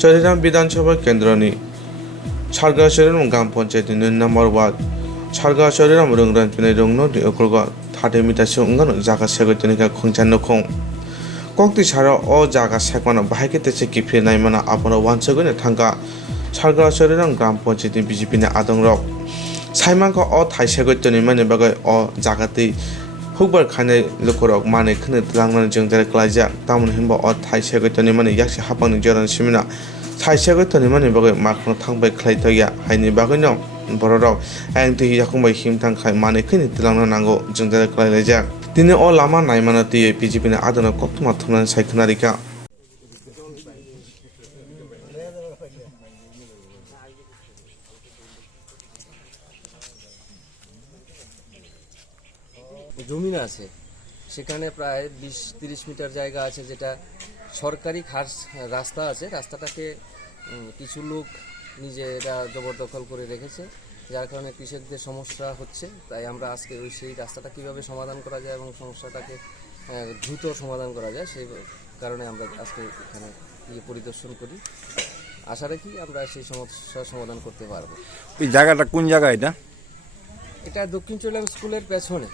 চরিরাম বিধানসভা কেন্দ্রनि সারগাছরিরাম গ্রাম পঞ্চায়েतनि नम्बर 1 সারগাছরিরাম রংরানপিনি রংনো দিঅকলগ 30 মিটারসो अंगन जागा सेगोतनिका खोंचानो खों kokti sara o jaga sekmano bahai tese kifre naimana abono wansagone thangka sargasarang gram panchayat BJP ni adongrok saimangko o thaisegoitoni mane bagai o jagati hukbar khane lokorok mane khne tlangnani jengdare klaijak tamon himbo o thaisegoitoni mane yakse hapangni joran simina thaisegoitoni mane bagai makno thangbai khlaitoya haini bagai no bororok angti yakungbai himthang khai mane khne tlangna nango jengdare klaijak তিনি ও Lama নাইমানাতি BJP নি আদনা কক্তমা থমনানি সাইখনারিকা জমিন আছে সেখানে প্রায় 20-30 metre জায়গা আছে যেটা সরকারি খাস রাস্তা আছে রাস্তাটাকে কিছু লোক নিজেরা জবরদখল করে রেখেছে যার কারণে কৃষকদের সমস্যা হচ্ছে তাই আমরা আজকে সেই রাস্তাটা কিভাবে সমাধান করা যায় এবং সমস্যাটাকে দ্রুত সমাধান করা যায় সেই কারণে আমরা আজকে এখানে গিয়ে পরিদর্শন করি আশা রাখি আমরা সেই সমস্যার সমাধান করতে পারবো। এই জায়গাটা কোন জায়গা এটা? এটা দক্ষিণ চৈলাম স্কুলের পেছনে।